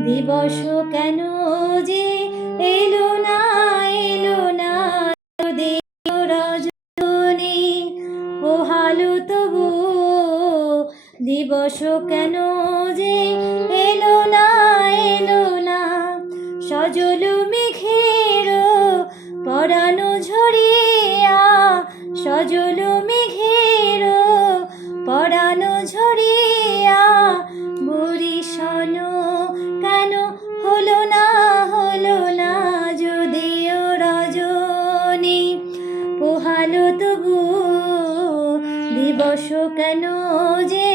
দিবস কেন যে এলো না এলো না? রজনী ও হালু তবু, দিবস কেন যে এলো না এলো না? সজল মেঘের পরানো ঝরিয়া, সজল মেঘ দিবস কেন যে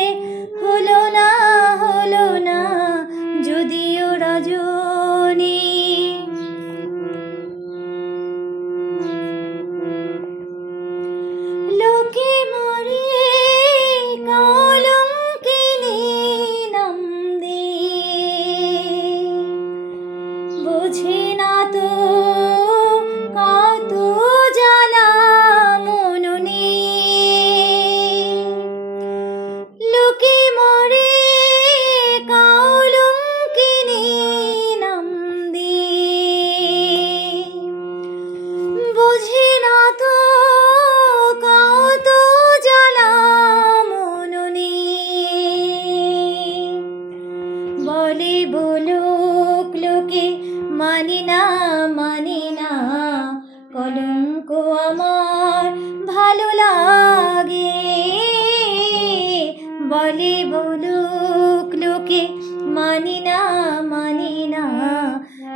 হলো না হলো না, যদিও রজনী। লোকে মরে কলঙ্কিনী নাম দিয়ে বুঝি বলুক লোকে, মানি না মানি না, কলঙ্ক আমার ভালো লাগে। বলে বলুক লোকে, মানি না মানি না,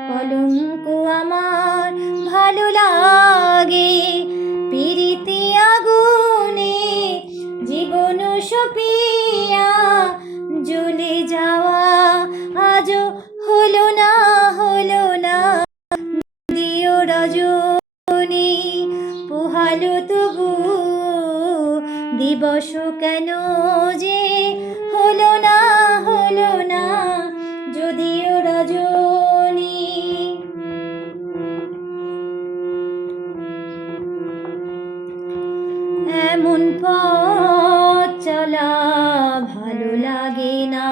কলঙ্ক আমার ভালো লাগে। পিরিতি আগুনে জীবন সপিয়া রজনী, পোহালো তবু দিবস কেন যে হলো না হলো না যদিও রজনী। এমন পথ চলা ভালো লাগে না।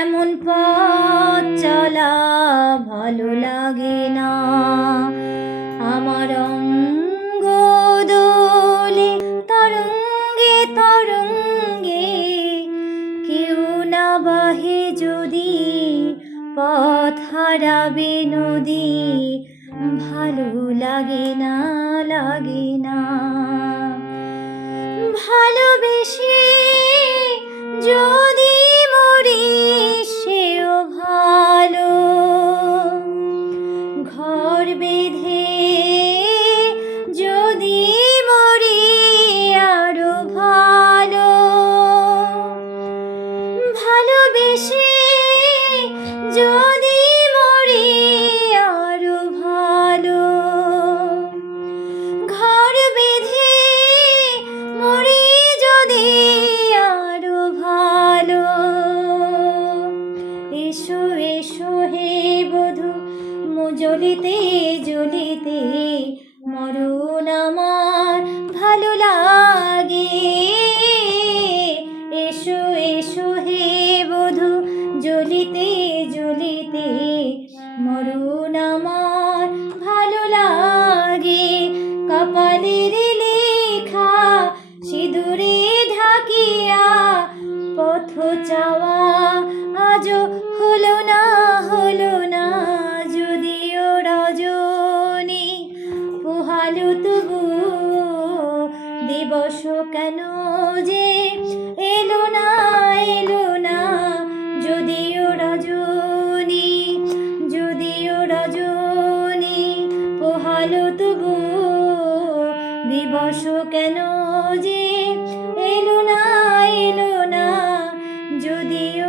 এমন পথ চলা ভালো লাগে পথ হারাবে নদী, ভালো লাগে না লাগে না। ভালোবেসে যদি মরি সেও ভালো। ঘর বেঁধে যদি মরি আরও ভালো। ভালোবেসে যদি এসো এসো হে বধু জ্বলিতে জ্বলিতে, মরণ আমার ভালো লাগে। এসো এসো হে বধু, জ্বলিতে জ্বলিতে, মরণ আমার হলো না হলো না, যদিও রজনী পোহালো তবু দিবস কেন যে এলো না এলো না, যদিও রজনী যদিও রজনী পোহালো তবু দিবস কেন যে এলো না এলো না, যদিও